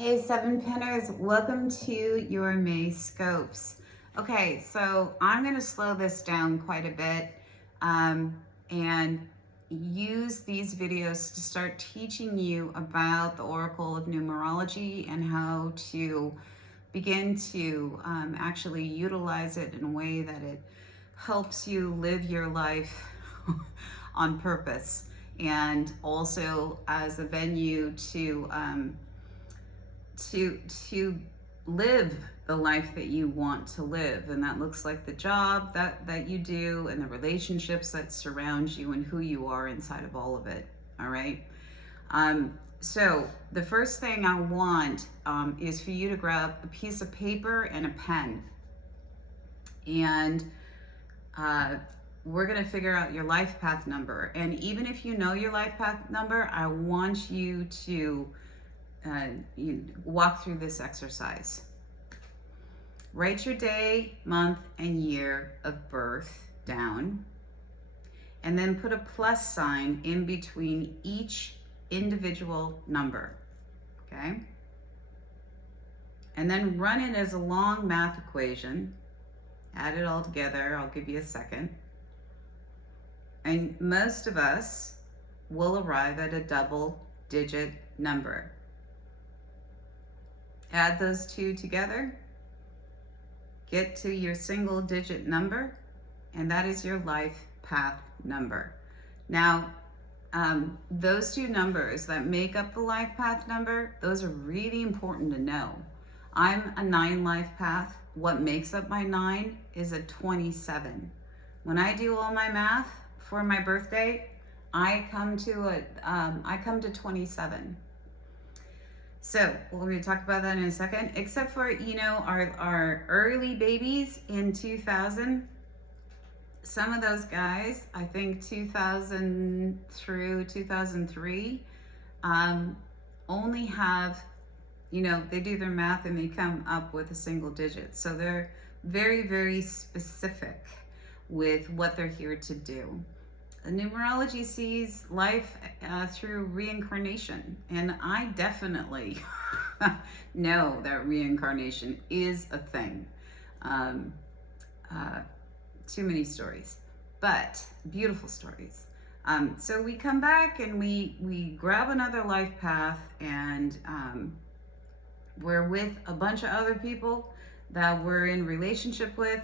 Hey, seven pinners, welcome to your May scopes. Okay, so I'm going to slow this down quite a bit and use these videos to start teaching you about the Oracle of Numerology and how to begin to actually utilize it in a way that it helps you live your life on purpose, and also as a venue to live the life that you want to live. And that looks like the job that you do and the relationships that surround you and who you are inside of all of it. All right. So the first thing I want is for you to grab a piece of paper and a pen, and we're going to figure out your life path number. And even if you know your life path number, I want you to you walk through this exercise. Write your day, month, and year of birth down, and then put a plus sign in between each individual number, okay? And then run it as a long math equation. Add it all together. I'll give you a second. And most of us will arrive at a double-digit number. Add those two together, get to your single digit number, and that is your life path number. Now, those two numbers that make up the life path number, those are really important to know. I'm a 9 life path. What makes up my 9 is a 27. When I do all my math for my birthday, I come to 27. So we're going to talk about that in a second, except for, our early babies in 2000, some of those guys, I think 2000 through 2003, only have, they do their math and they come up with a single digit. So they're very, very specific with what they're here to do. Numerology sees life through reincarnation, and I definitely know that reincarnation is a thing. Too many stories, but beautiful stories. So we come back and we grab another life path, and we're with a bunch of other people that we're in relationship with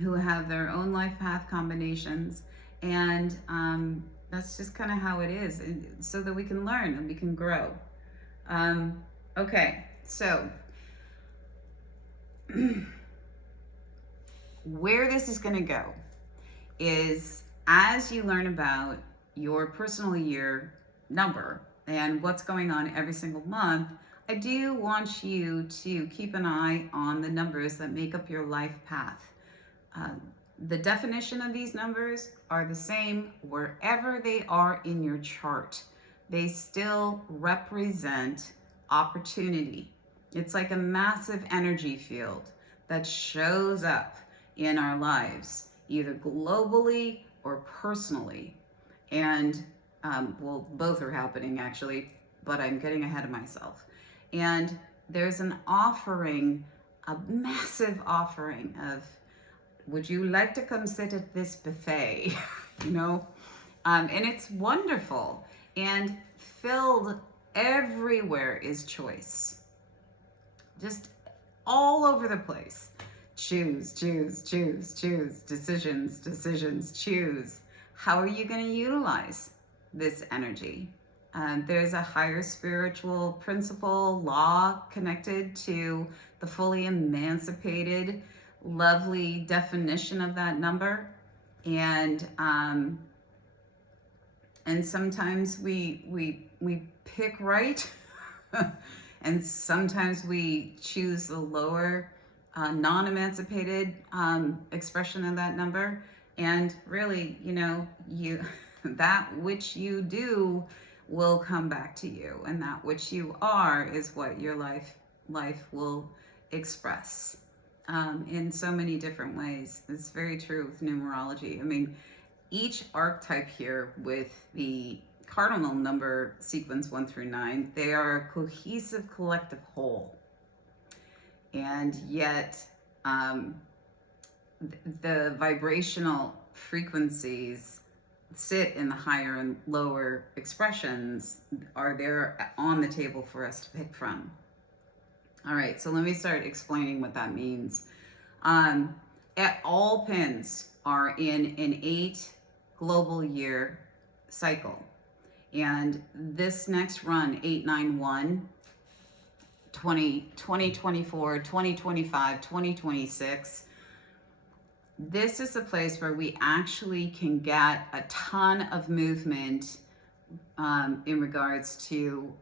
who have their own life path combinations. And that's just kind of how it is, so that we can learn and we can grow. Okay, so where this is going to go is, as you learn about your personal year number and what's going on every single month, I do want you to keep an eye on the numbers that make up your life path. The definition of these numbers are the same wherever they are in your chart. They still represent opportunity. It's like a massive energy field that shows up in our lives, either globally or personally. And well, both are happening actually, but I'm getting ahead of myself. And there's an offering, a massive offering of, would you like to come sit at this buffet? And it's wonderful, and filled everywhere is choice. Just all over the place. Choose, choose, choose, choose. Decisions, decisions, choose. How are you going to utilize this energy? There's a higher spiritual principle, law connected to the fully emancipated, lovely definition of that number. And sometimes we pick right, and sometimes we choose the lower non-emancipated expression of that number. And really, you that which you do will come back to you, and that which you are is what your life will express in so many different ways. It's very true with numerology. I mean, each archetype here with the cardinal number sequence 1 through 9, they are a cohesive collective whole. And yet, the vibrational frequencies sit in the higher and lower expressions are there on the table for us to pick from. All right, so let me start explaining what that means. All pins are in an 8 global year cycle. And this next run, 891, 2024, 2025, 2026, this is a place where we actually can get a ton of movement in regards to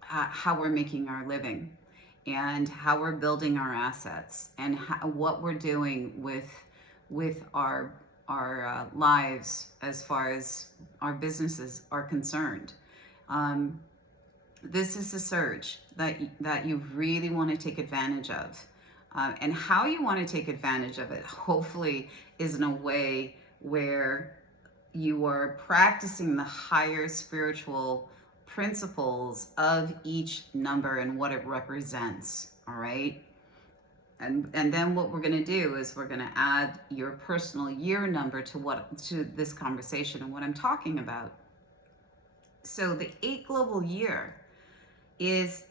how we're making our living and how we're building our assets and what we're doing with our lives as far as our businesses are concerned. This is a surge that you really want to take advantage of. And how you want to take advantage of it, hopefully, is in a way where you are practicing the higher spiritual principles of each number and what it represents, all right? And then what we're going to do is we're going to add your personal year number to this conversation and what I'm talking about. So the 8 global year is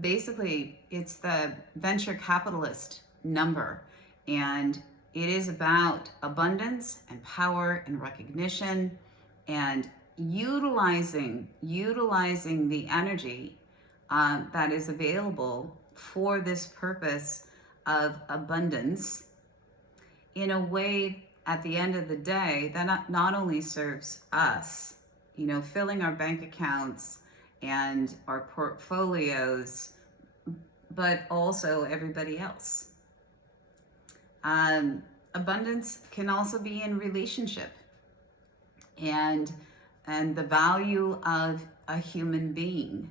basically, it's the venture capitalist number, and it is about abundance and power and recognition and utilizing the energy that is available for this purpose of abundance in a way at the end of the day that not only serves us, filling our bank accounts and our portfolios, but also everybody else. Abundance can also be in relationship and the value of a human being,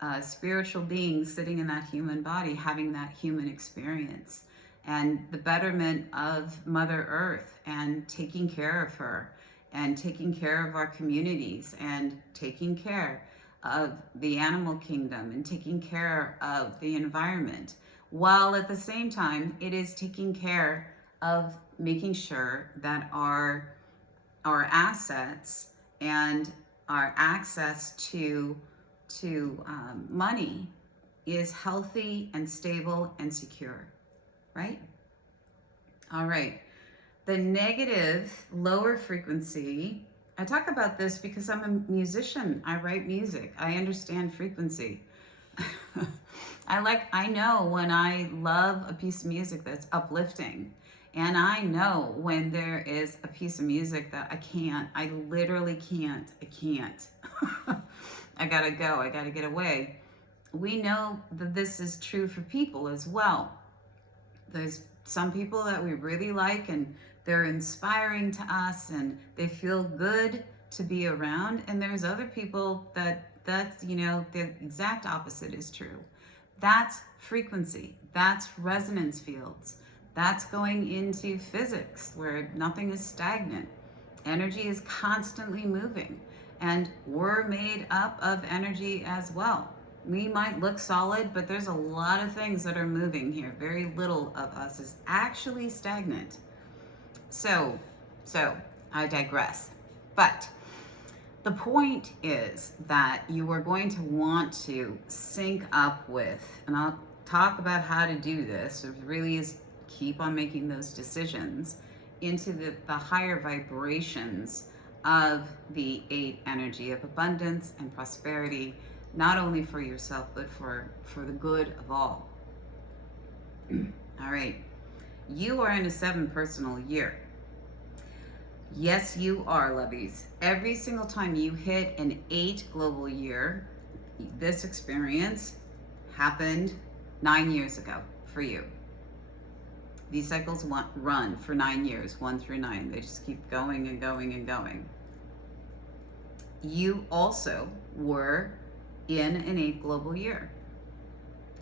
a spiritual being sitting in that human body, having that human experience, and the betterment of Mother Earth and taking care of her and taking care of our communities and taking care of the animal kingdom and taking care of the environment, while at the same time it is taking care of making sure that our assets and our access to money is healthy and stable and secure, right? All right. The negative, lower frequency, I talk about this because I'm a musician. I write music. I understand frequency. I know when I love a piece of music that's uplifting. And I know when there is a piece of music that I literally can't. I gotta go, I gotta get away. We know that this is true for people as well. There's some people that we really like and they're inspiring to us and they feel good to be around. And there's other people that's the exact opposite is true. That's frequency, that's resonance fields. That's going into physics where nothing is stagnant. Energy is constantly moving, and we're made up of energy as well. We might look solid, but there's a lot of things that are moving here. Very little of us is actually stagnant. So I digress. But the point is that you are going to want to sync up with, and I'll talk about how to do this. It really is keep on making those decisions into the higher vibrations of the 8 energy of abundance and prosperity, not only for yourself, but for the good of all. All right. You are in a 7 personal year. Yes, you are, lovies. Every single time you hit an 8 global year, this experience happened 9 years ago for you. These cycles run for 9 years, 1 through 9. They just keep going and going and going. You also were in an 8 global year.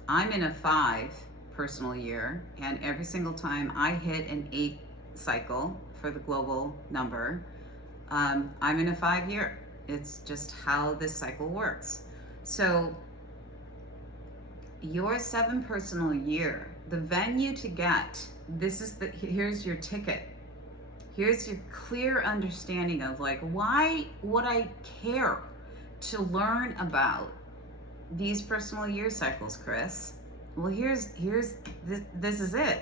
I'm in a 5 personal year, and every single time I hit an 8 cycle for the global number, I'm in a 5-year. It's just how this cycle works. So your 7 personal year, the venue to get, here's your ticket. Here's your clear understanding of like, why would I care to learn about these personal year cycles, Chris? Well, this is it.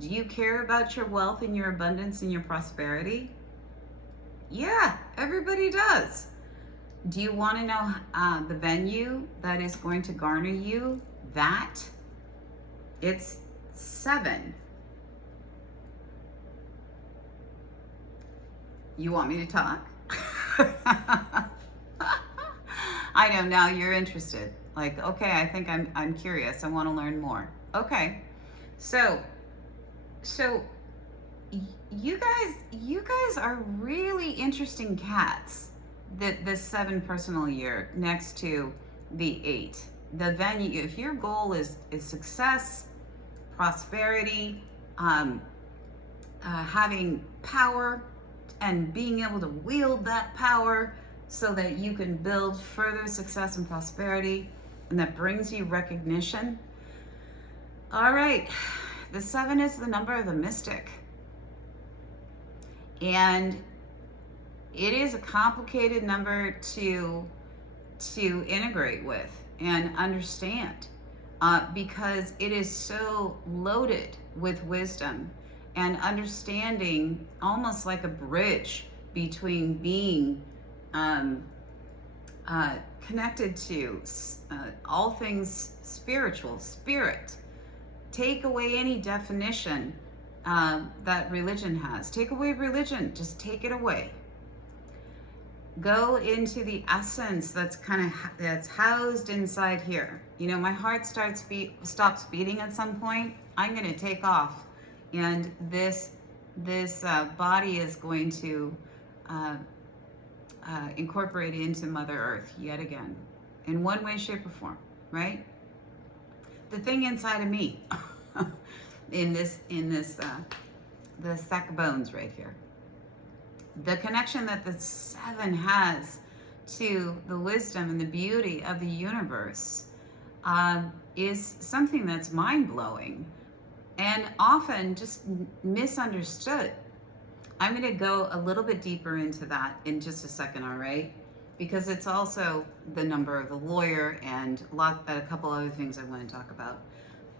Do you care about your wealth and your abundance and your prosperity? Yeah, everybody does. Do you want to know the venue that is going to garner you that? It's 7. You want me to talk? I know, now you're interested. Like, okay, I think I'm curious. I want to learn more. Okay. So you guys are really interesting cats. The 7 personal year next to the 8. The venue, if your goal is success, prosperity, having power, and being able to wield that power so that you can build further success and prosperity, and that brings you recognition. All right, the 7 is the number of the mystic. And it is a complicated number to integrate with and understand because it is so loaded with wisdom and understanding, almost like a bridge between being connected to all things spiritual, spirit. Take away any definition that religion has. Take away religion, just take it away. Go into the essence that's that's housed inside here. You know, my heart stops beating at some point. I'm going to take off, and this body is going to incorporate into Mother Earth yet again, in one way, shape, or form. Right? The thing inside of me, in this the sack of bones right here. The connection that the 7 has to the wisdom and the beauty of the universe is something that's mind-blowing and often just misunderstood. I'm going to go a little bit deeper into that in just a second, all right? Because it's also the number of the lawyer and a couple other things I want to talk about.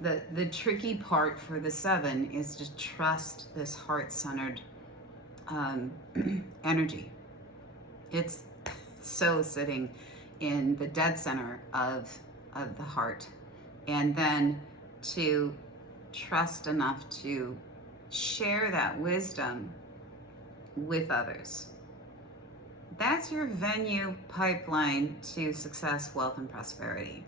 The tricky part for the 7 is to trust this heart-centered energy. It's so sitting in the dead center of the heart, and then to trust enough to share that wisdom with others. That's your venue pipeline to success, wealth, and prosperity.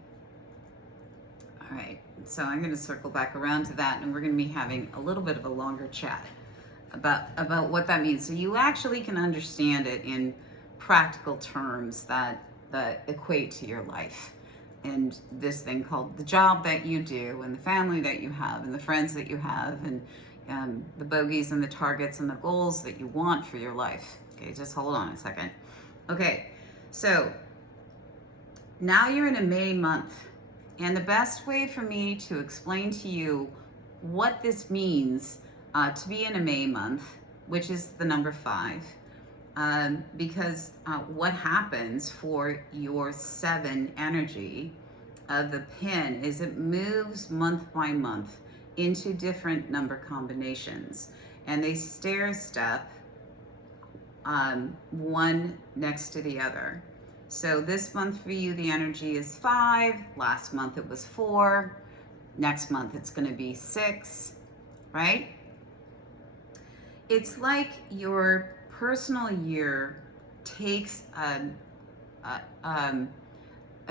All right, so I'm going to circle back around to that, and we're going to be having a little bit of a longer chat about what that means, so you actually can understand it in practical terms that equate to your life, and this thing called the job that you do, and the family that you have, and the friends that you have, and the bogeys and the targets and the goals that you want for your life. Okay, just hold on a second. Okay, so now you're in a May month, and the best way for me to explain to you what this means to be in a May month, which is the number 5, because what happens for your 7 energy of the pin is it moves month by month into different number combinations, and they stair step one next to the other. So this month for you, the energy is 5. Last month it was 4. Next month it's going to be 6, right? It's like your personal year takes a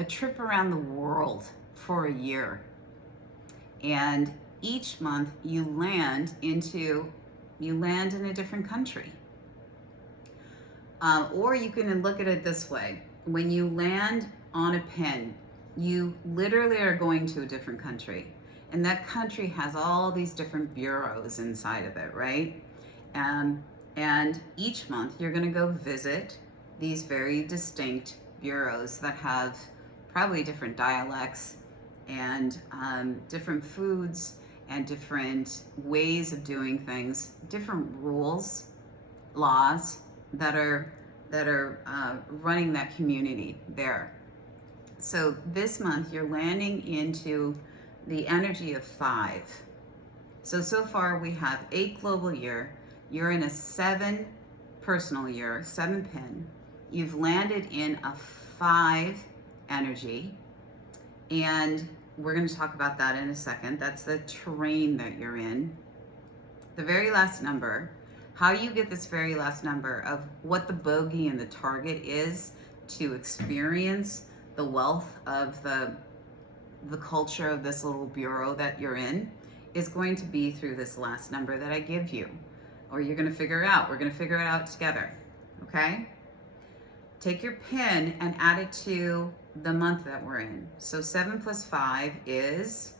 trip around the world for a year, and each month you land in a different country. Or you can look at it this way: when you land on a pin, you literally are going to a different country, and that country has all these different bureaus inside of it, right? And each month you're going to go visit these very distinct bureaus that have probably different dialects and different foods and different ways of doing things, different rules, laws that are running that community there. So this month you're landing into the energy of 5. So far we have 8 global year. You're in a 7 personal year, 7 pin. You've landed in a 5 energy. And we're going to talk about that in a second. That's the terrain that you're in. The very last number, how you get this very last number of what the bogey and the target is to experience the wealth of the culture of this little bureau that you're in is going to be through this last number that I give you, or you're going to figure it out. We're going to figure it out together. Okay? Take your pin and add it to the month that we're in. So 7 plus 5 is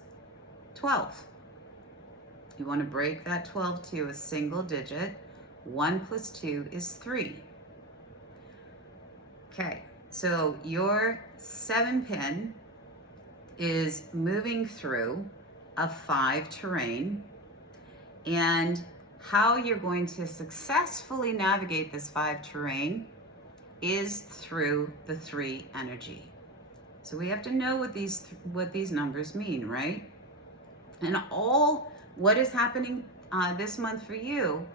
12. You want to break that 12 to a single digit. 1 plus 2 is 3. Okay, so your 7 pin is moving through a 5 terrain, and how you're going to successfully navigate this 5 terrain is through the 3 energy. So we have to know what these numbers mean, right? And all what is happening this month for you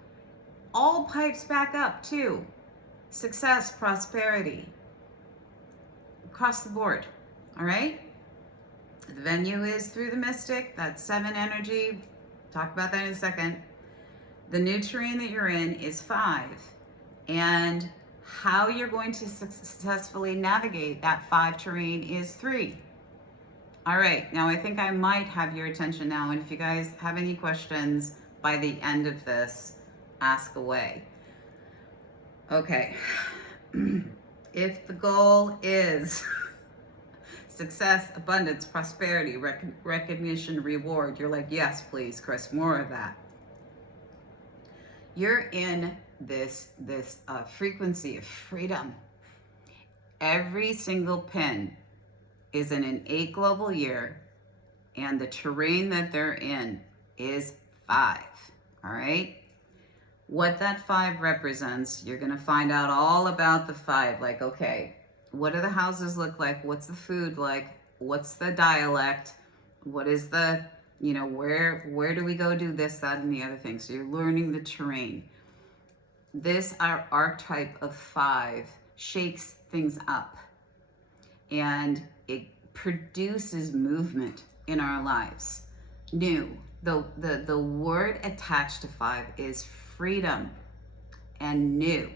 all pipes back up to success, prosperity, across the board, all right? The venue is through the mystic, that's 7 energy. Talk about that in a second. The new terrain that you're in is 5. And how you're going to successfully navigate that 5 terrain is 3. All right, now I think I might have your attention now, and if you guys have any questions by the end of this, ask away. Okay, if the goal is success, abundance, prosperity, recognition, reward, you're like, yes, please, Chris, more of that. You're in this frequency of freedom. Every single pin is in an 8 global year, and the terrain that they're in is 5. All right? What that 5 represents, you're going to find out all about the 5. Like, okay, what do the houses look like? What's the food like? What's the dialect? What is the, where do we go do this, that, and the other thing? So you're learning the terrain. This, our archetype of 5, shakes things up, and it produces movement in our lives. New. The word attached to 5 is freedom and new.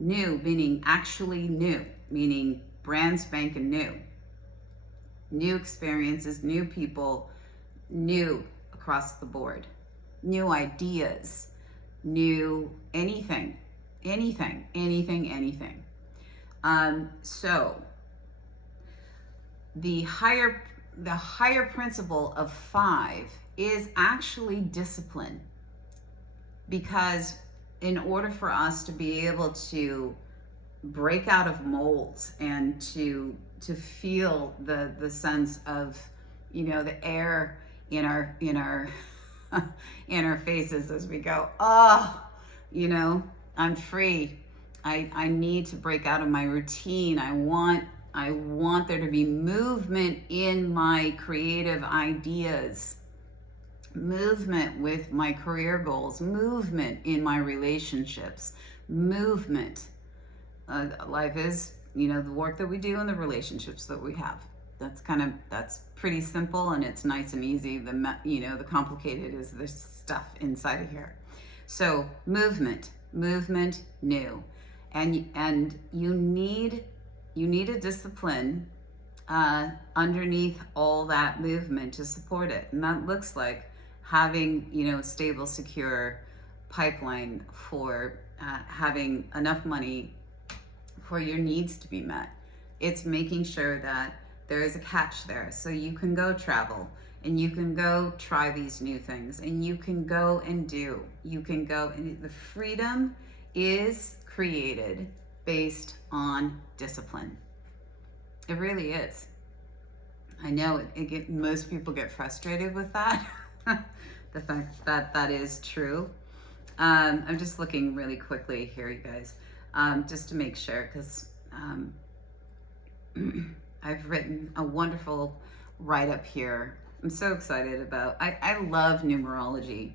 New meaning actually new, meaning brand spanking new. New experiences, new people, new across the board. New ideas, new anything. So the higher principle of 5 is actually discipline, because in order for us to be able to break out of molds and to feel the sense of the air in our in our faces as we go, I'm free, I need to break out of my routine, I want there to be movement in my creative ideas, movement with my career goals, movement in my relationships, movement. Life is, the work that we do and the relationships that we have. That's pretty simple, and it's nice and easy. The complicated is the stuff inside of here. So movement, new, and you need a discipline underneath all that movement to support it, and that looks like having a stable, secure pipeline for having enough money for your needs to be met. It's making sure that there is a catch there, so you can go travel, and you can go try these new things, and you can go and do. You can go, and the freedom is created based on discipline. It really is. I know most people get frustrated with that, the fact that that is true. I'm just looking really quickly here, you guys, just to make sure, because I've written a wonderful write-up here. I'm so excited about, I love numerology.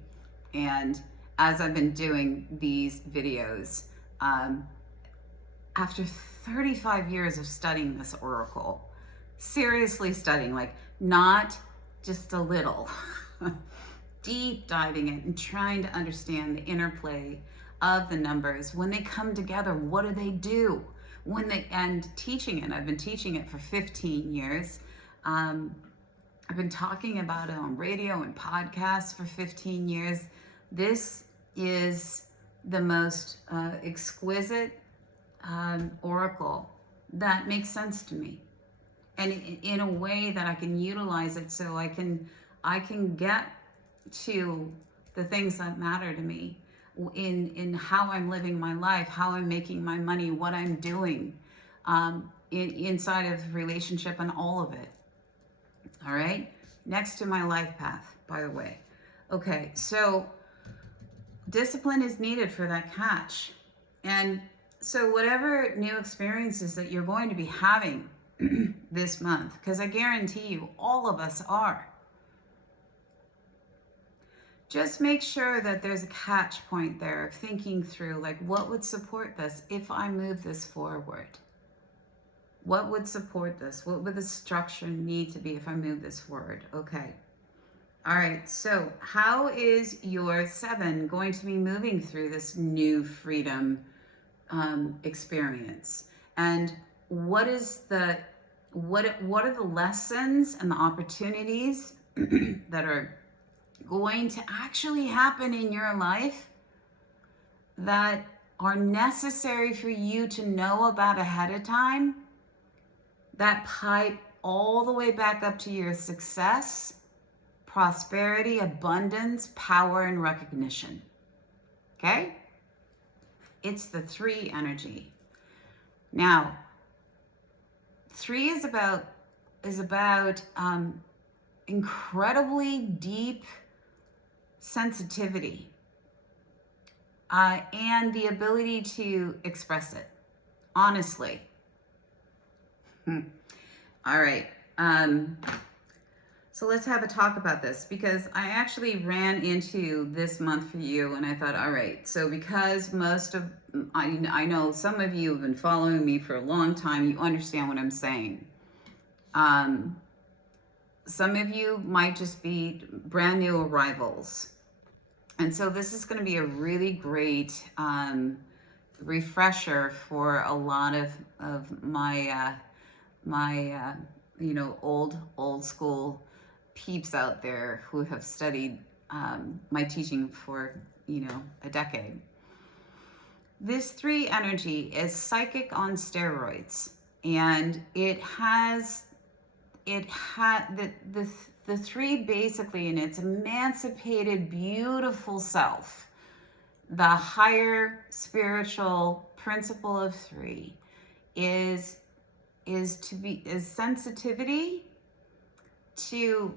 And as I've been doing these videos, after 35 years of studying this oracle, seriously studying, like not just a little, deep diving it and trying to understand the interplay of the numbers. When they come together, what do they do? And teaching it, I've been teaching it for 15 years. I've been talking about it on radio and podcasts for 15 years. This is the most exquisite oracle that makes sense to me, and in a way that I can utilize it so I can get to the things that matter to me in how I'm living my life, how I'm making my money, what I'm doing inside of relationship and all of it. All right, next to my life path, by the way. Okay, so discipline is needed for that catch. And so whatever new experiences that you're going to be having this month, because I guarantee you all of us are, just make sure that there's a catch point there of thinking through, like, what would support this if I move this forward? What would support this? What would the structure need to be if I move this forward? Okay. All right. So how is your 7 going to be moving through this new freedom experience? And what are the lessons and the opportunities that are going to actually happen in your life that are necessary for you to know about ahead of time, that pipe all the way back up to your success, prosperity, abundance, power, and recognition? Okay? It's the 3 energy. Now, 3 is about incredibly deep sensitivity and the ability to express it honestly. All right. So let's have a talk about this, because I actually ran into this month for you and I thought, all right, so because I know some of you have been following me for a long time, you understand what I'm saying. Some of you might just be brand new arrivals. And so this is going to be a really great refresher for a lot of my old school peeps out there who have studied my teaching for a decade. This 3 energy is psychic on steroids, and it has the 3 basically in its emancipated, beautiful self. The higher spiritual principle of 3 is sensitivity to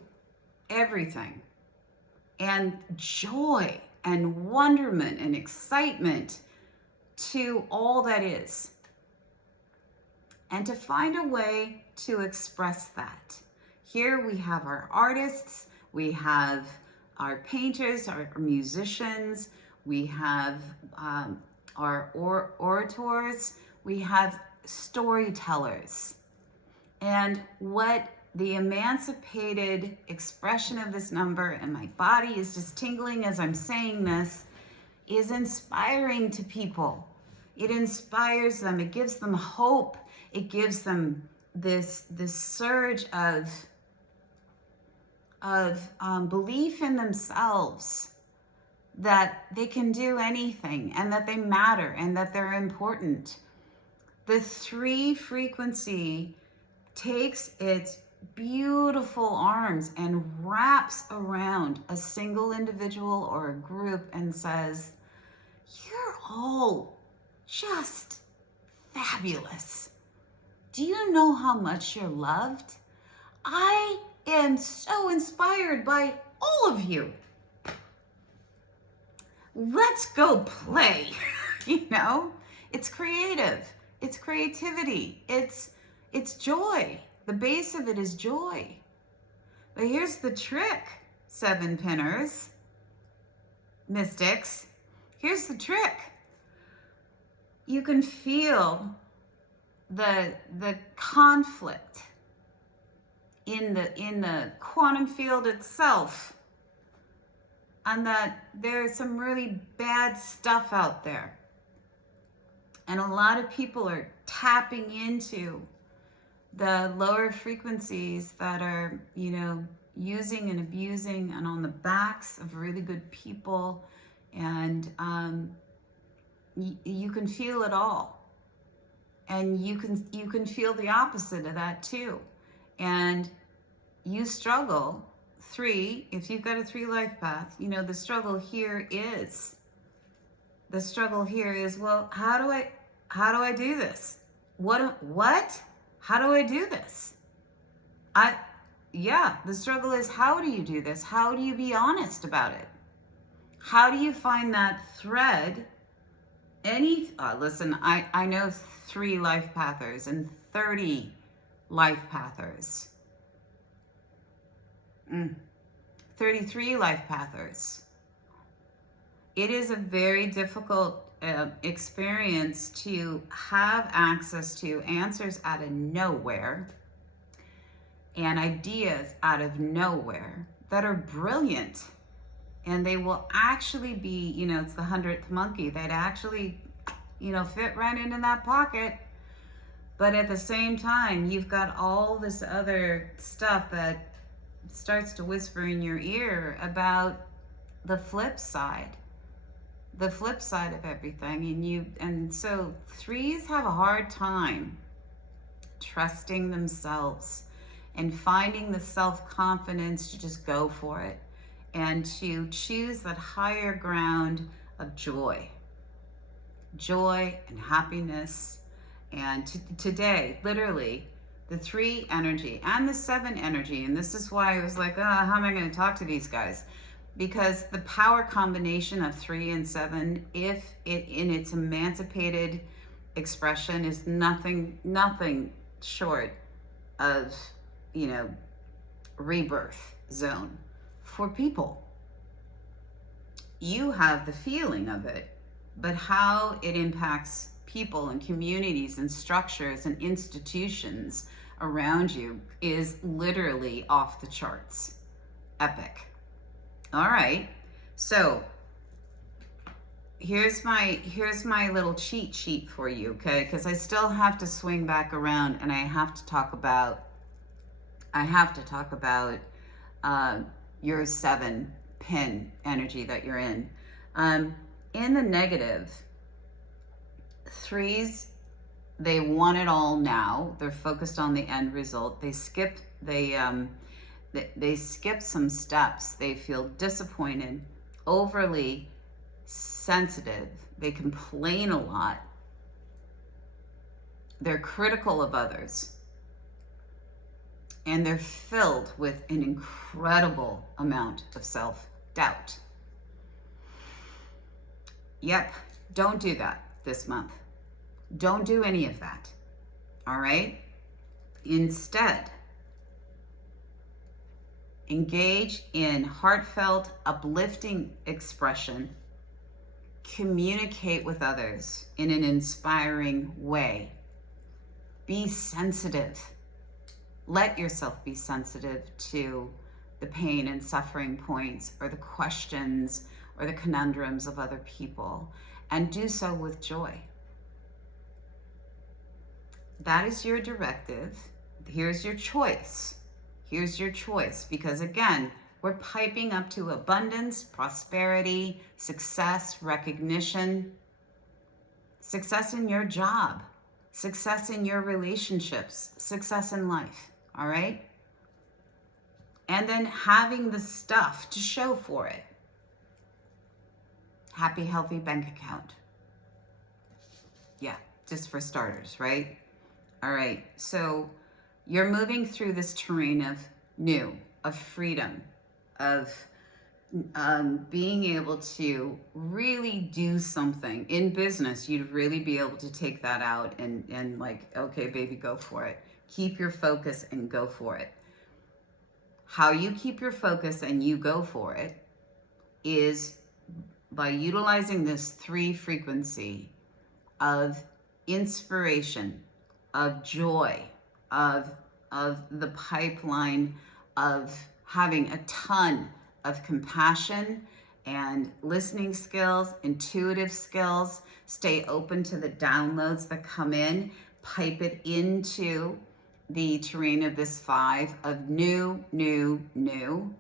everything, and joy and wonderment and excitement to all that is, and to find a way to express that. Here we have our artists, we have our painters, our musicians, we have our orators, we have storytellers. And what the emancipated expression of this number, and my body is just tingling as I'm saying this, is inspiring to people. It inspires them, it gives them hope, it gives them this surge of belief in themselves, that they can do anything and that they matter and that they're important. The 3 frequency takes its beautiful arms and wraps around a single individual or a group and says, "You're all just fabulous. Do you know how much you're loved? I am so inspired by all of you. Let's go play." You know, it's creative. It's creativity. It's joy. The base of it is joy. But here's the trick, 7-pinners, mystics. Here's the trick. You can feel the conflict in the quantum field itself, and that there's some really bad stuff out there. And a lot of people are tapping into the lower frequencies that are, you know, using and abusing and on the backs of really good people. And you can feel it all. And you can feel the opposite of that too. And you struggle. 3, if you've got a 3 life path, you know, the struggle here is, well, how do I do this? What? How do I do this? The struggle is, how do you do this? How do you be honest about it? How do you find that thread? Listen, I know 3 life pathers and 30 life pathers. 33 life pathers. It is a very difficult experience to have access to answers out of nowhere and ideas out of nowhere that are brilliant. And they will actually be, you know, it's the 100th monkey. They'd actually, you know, fit right into that pocket. But at the same time, you've got all this other stuff that starts to whisper in your ear about the flip side of everything. And so 3s have a hard time trusting themselves and finding the self-confidence to just go for it and to choose that higher ground of joy and happiness. And today, literally, the 3 energy and the 7 energy, and this is why I was like, how am I going to talk to these guys? Because the power combination of 3 and 7, if it in its emancipated expression, is nothing short of, you know, rebirth zone for people. You have the feeling of it, but how it impacts people and communities and structures and institutions around you is literally off the charts. Epic. All right. So here's my little cheat sheet for you, okay? Because I still have to swing back around and I have to talk about your 7-pin energy that you're in. In the negative, 3s, they want it all now. They're focused on the end result. They skip some steps. They feel disappointed, overly sensitive. They complain a lot. They're critical of others. And they're filled with an incredible amount of self-doubt. Yep, don't do that this month. Don't do any of that, all right? Instead, engage in heartfelt, uplifting expression. Communicate with others in an inspiring way. Be sensitive. Let yourself be sensitive to the pain and suffering points or the questions or the conundrums of other people, and do so with joy. That is your directive. Here's your choice. Because again, we're piping up to abundance, prosperity, success, recognition, success in your job, success in your relationships, success in life, all right? and then having the stuff to show for it. Happy, healthy bank account. Yeah, just for starters, right? All right, so you're moving through this terrain of new, of freedom, of being able to really do something in business. You'd really be able to take that out and like, okay, baby, go for it. Keep your focus and go for it. How you keep your focus and you go for it is by utilizing this 3 frequency of inspiration, of joy, of the pipeline, of having a ton of compassion and listening skills, intuitive skills. Stay open to the downloads that come in. Pipe it into the terrain of this 5 of new, new, new.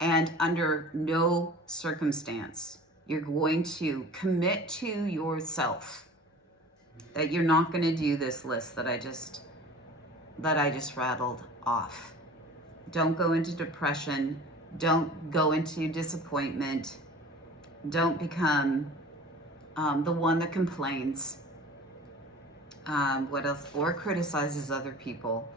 And under no circumstance, you're going to commit to yourself that you're not going to do this list that I just rattled off. Don't go into depression. Don't go into disappointment. Don't become the one that complains. What else? Or criticizes other people.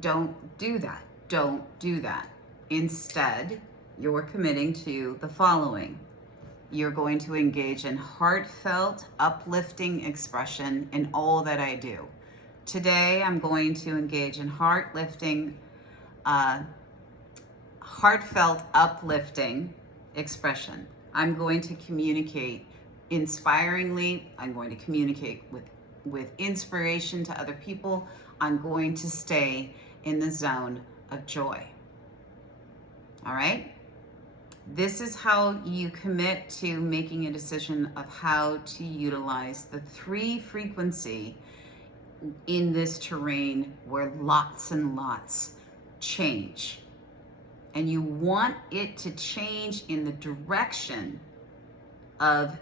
Don't do that. Don't do that. Instead, you're committing to the following. You're going to engage in heartfelt, uplifting expression in all that I do. Today, I'm going to engage in heartfelt, uplifting expression. I'm going to communicate inspiringly. I'm going to communicate with inspiration to other people. I'm going to stay in the zone of joy. All right? This is how you commit to making a decision of how to utilize the 3 frequency in this terrain where lots and lots change. And you want it to change in the direction of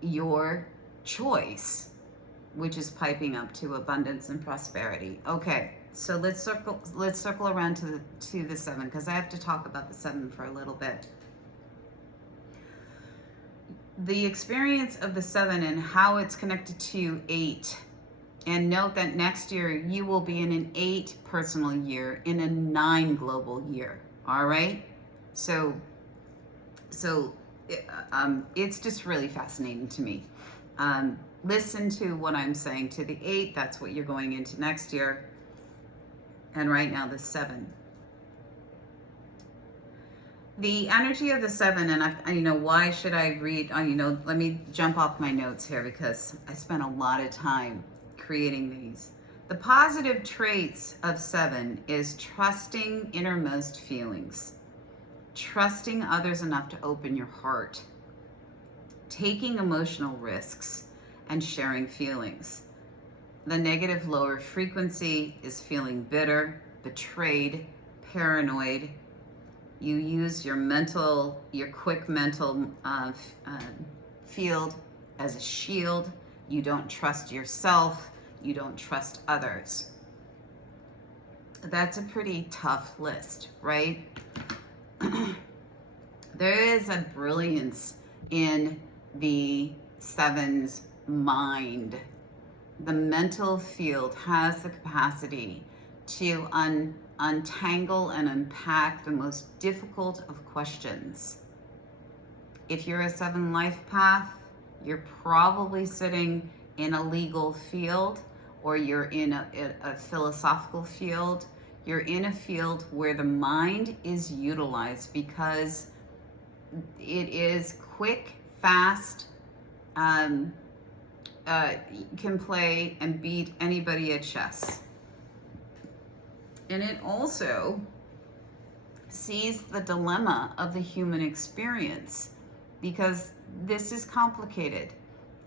your choice, which is piping up to abundance and prosperity. Okay, so let's circle around to the 7, because I have to talk about the 7 for a little bit. The experience of the 7 and how it's connected to 8. And note that next year you will be in an 8 personal year, in a 9 global year. All right? So it's just really fascinating to me. Listen to what I'm saying to the 8. That's what you're going into next year. And right now the 7. The energy of the 7, and why should I read? Let me jump off my notes here because I spent a lot of time creating these. The positive traits of 7 is trusting innermost feelings, trusting others enough to open your heart, taking emotional risks, and sharing feelings. The negative lower frequency is feeling bitter, betrayed, paranoid. You use your quick mental field as a shield. You don't trust yourself. You don't trust others. That's a pretty tough list, right? There is a brilliance in the 7's mind. The mental field has the capacity to untangle and unpack the most difficult of questions. If you're a 7 life path, you're probably sitting in a legal field, or you're in a philosophical field. You're in a field where the mind is utilized because it is quick, fast, can play and beat anybody at chess. And it also sees the dilemma of the human experience, because this is complicated.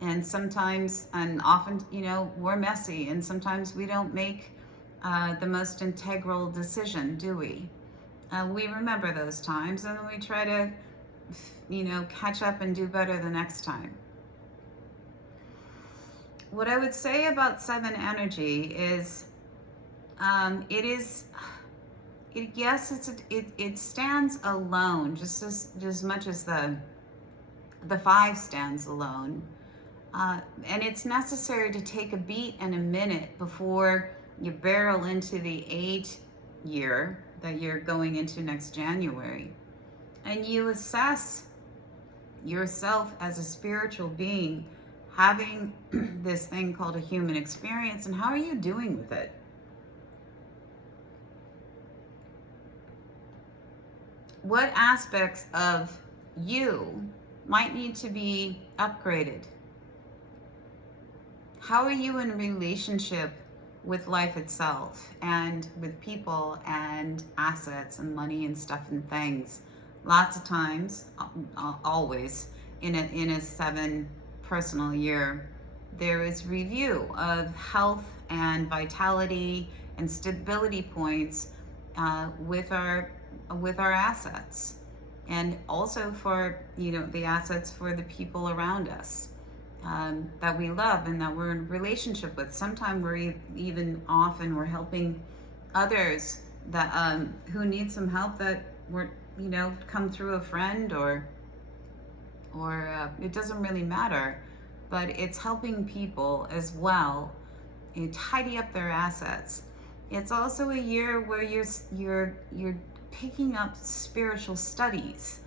And sometimes, and often, we're messy, and sometimes we don't make the most integral decision, do we? We remember those times, and then we try to, catch up and do better the next time. What I would say about 7 energy is, it yes, it stands alone, just as much as the five stands alone. And it's necessary to take a beat and a minute before you barrel into the 8 year that you're going into next January. And you assess yourself as a spiritual being having this thing called a human experience, and how are you doing with it? What aspects of you might need to be upgraded? How are you in relationship with life itself and with people and assets and money and stuff and things? Lots of times, always in a 7 personal year, there is review of health and vitality and stability points with our assets, and also for the assets for the people around us that we love and that we're in relationship with. Sometimes we're helping others that who need some help, that we're come through a friend, or it doesn't really matter, but it's helping people as well tidy up their assets. It's also a year where you're picking up spiritual studies,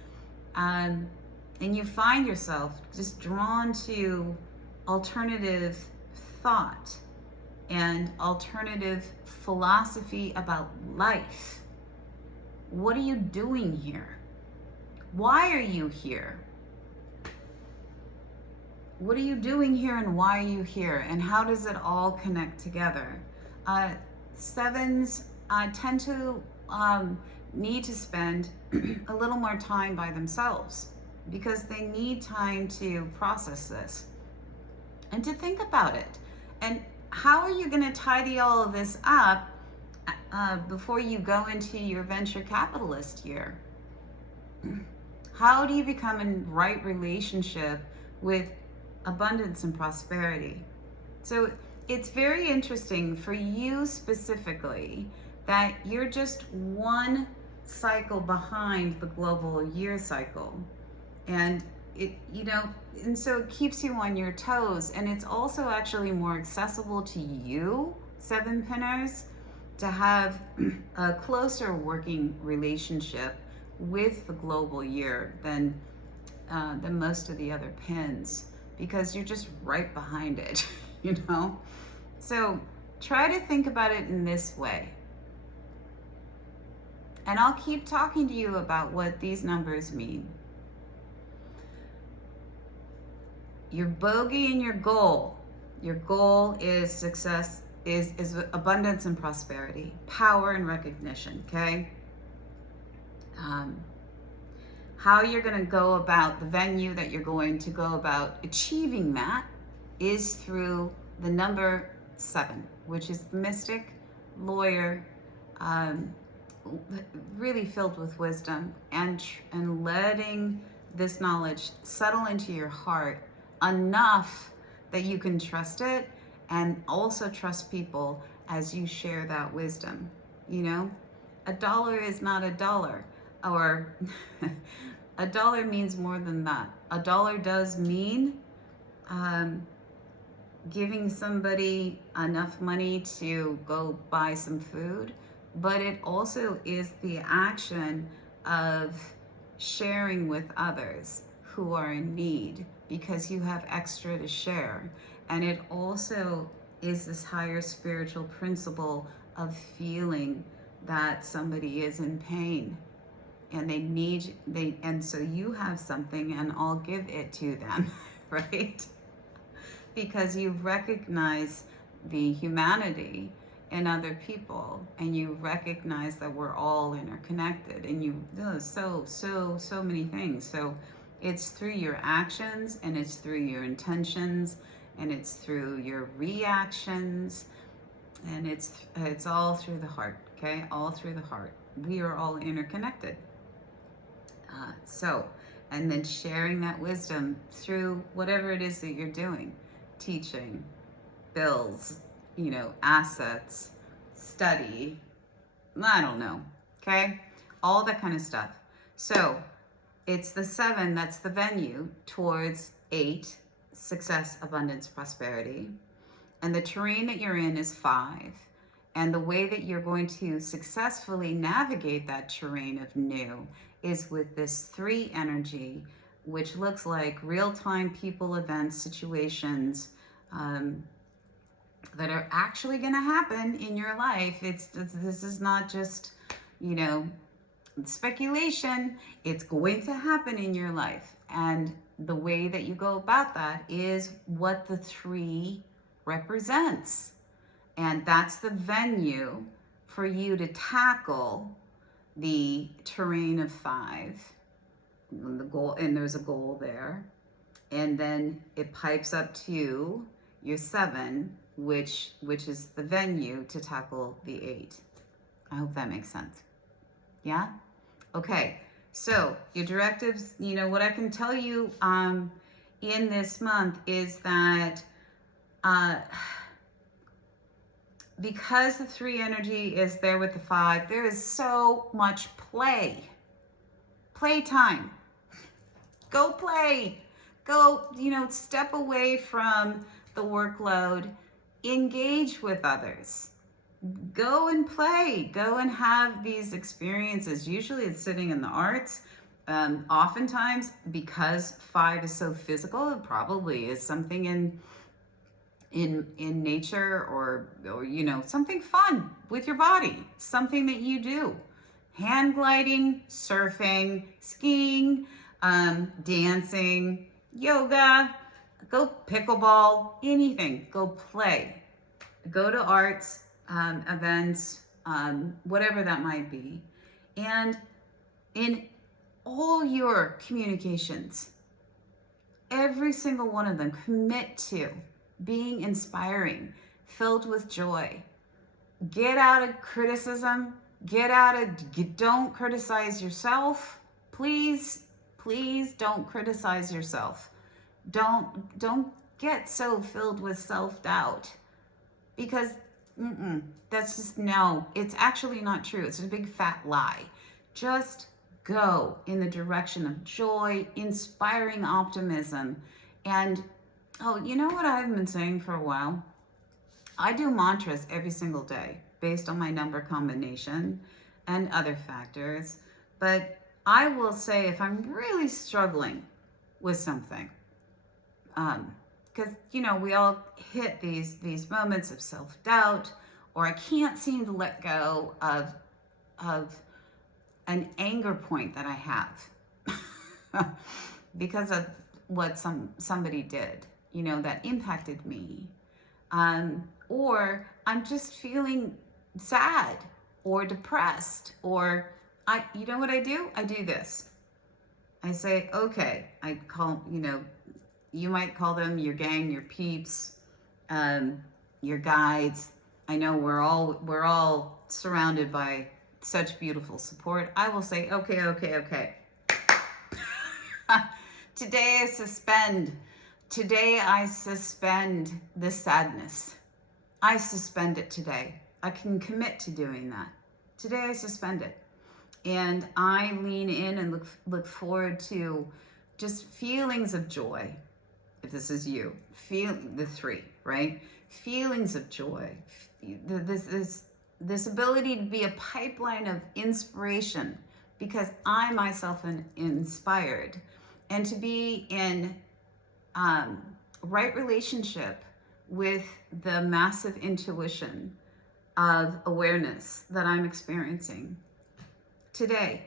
and you find yourself just drawn to alternative thought and alternative philosophy about life. What are you doing here? Why are you here? What are you doing here, and why are you here? And how does it all connect together? Sevens tend to need to spend a little more time by themselves, because they need time to process this and to think about it. And how are you going to tidy all of this up before you go into your venture capitalist year? How do you become in right relationship with abundance and prosperity? So it's very interesting for you specifically that you're just one cycle behind the global year cycle. And and so it keeps you on your toes, and it's also actually more accessible to you, 7-pinners, to have a closer working relationship with the global year than most of the other pins, because you're just right behind it, So try to think about it in this way. And I'll keep talking to you about what these numbers mean. Your bogey and your goal. Your goal is success, is abundance and prosperity, power and recognition, okay? How you're going to go about, the venue that you're going to go about achieving that is through the number 7, which is the mystic, lawyer, really filled with wisdom, and letting this knowledge settle into your heart enough that you can trust it, and also trust people as you share that wisdom. A dollar is not a dollar, or a dollar means more than that. A dollar does mean giving somebody enough money to go buy some food, but it also is the action of sharing with others who are in need, because you have extra to share. And it also is this higher spiritual principle of feeling that somebody is in pain and and so you have something, and I'll give it to them, right? Because you recognize the humanity in other people, and you recognize that we're all interconnected, and so many things. So it's through your actions, and it's through your intentions, and it's through your reactions, and it's all through the heart, okay? All through the heart. We are all interconnected. And then sharing that wisdom through whatever it is that you're doing, teaching, bills, assets, study, I don't know, Okay? All that kind of stuff. So it's the 7 that's the venue towards 8, success, abundance, prosperity. And the terrain that you're in is 5. And the way that you're going to successfully navigate that terrain of new is with this 3 energy, which looks like real-time people, events, situations that are actually going to happen in your life. This is not just, speculation. It's going to happen in your life. And the way that you go about that is what the 3 represents. And that's the venue for you to tackle the terrain of 5. The goal, and there's a goal there. And then it pipes up to your 7, which is the venue to tackle the 8. I hope that makes sense. Yeah? Okay. So your directives, what I can tell you in this month is that because the 3 energy is there with the 5, there is so much playtime. Go play. Go, step away from the workload. Engage with others. Go and play. Go and have these experiences. Usually it's sitting in the arts. Oftentimes, because 5 is so physical, it probably is something in nature or something fun with your body, something that you do. Hand gliding, surfing, skiing, dancing, yoga, go pickleball, anything. Go play. Go to arts, events, whatever that might be. And in all your communications, every single one of them, commit to being inspiring, filled with joy. Get out of criticism. Don't criticize yourself. Please don't criticize yourself. Don't get so filled with self-doubt, because that's just, no, it's actually not true. It's a big fat lie. Just go in the direction of joy, inspiring optimism. And you know what I've been saying for a while? I do mantras every single day based on my number combination and other factors. But I will say, if I'm really struggling with something, because we all hit these moments of self-doubt, or I can't seem to let go of an anger point that I have because of what somebody did, that impacted me, or I'm just feeling sad or depressed, or you know what I do? I do this. I say, okay, I call, you might call them your gang, your peeps, your guides. I know we're all surrounded by such beautiful support. I will say, okay. Today I suspend the sadness. I suspend it today. I can commit to doing that. Today I suspend it. And I lean in and look forward to just feelings of joy. If this is you, feel the 3, right? Feelings of joy. This ability to be a pipeline of inspiration, because I myself am inspired, and to be in right relationship with the massive intuition of awareness that I'm experiencing. Today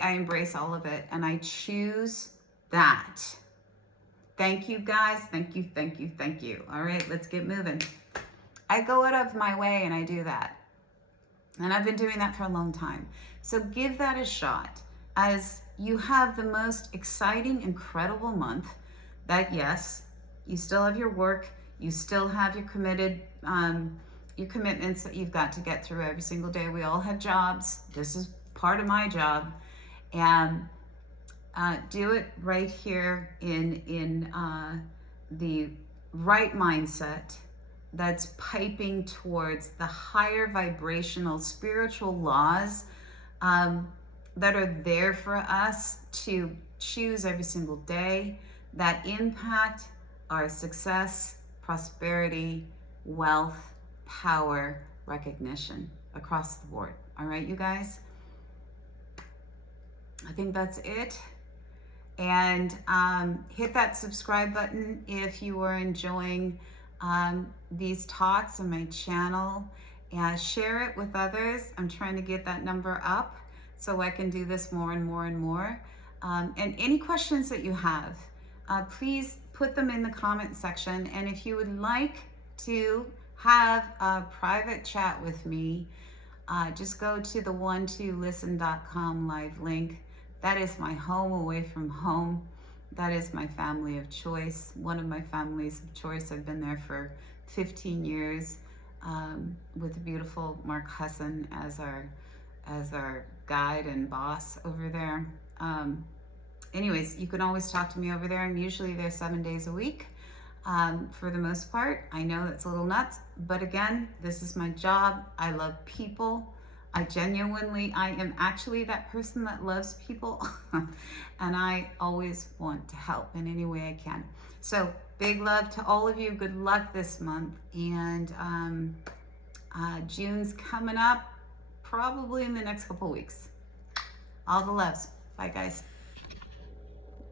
I embrace all of it, and I choose that. Thank you, guys. Thank you. All right, let's get moving. I go out of my way and I do that. And I've been doing that for a long time. So give that a shot, as you have the most exciting, incredible month. That, yes, you still have your work, you still have your commitments that you've got to get through every single day. We all have jobs. This is part of my job. And do it right here in the right mindset that's piping towards the higher vibrational spiritual laws that are there for us to choose every single day that impact our success, prosperity, wealth, power, recognition across the board. All right, you guys? I think that's it. And hit that subscribe button if you are enjoying these talks on my channel, and share it with others. I'm trying to get that number up so I can do this more and more and more. And any questions that you have, please put them in the comment section. And if you would like to have a private chat with me, just go to the one2listen.com live link. That is my home away from home. That is my family of choice, one of my families of choice. I've been there for 15 years with the beautiful Mark Husson as our guide and boss over there. Anyways, you can always talk to me over there. I'm usually there 7 days a week for the most part. I know that's a little nuts, but again, this is my job. I love people. I am actually that person that loves people and I always want to help in any way I can. So big love to all of you. Good luck this month. And June's coming up probably in the next couple weeks. All the loves. Bye, guys.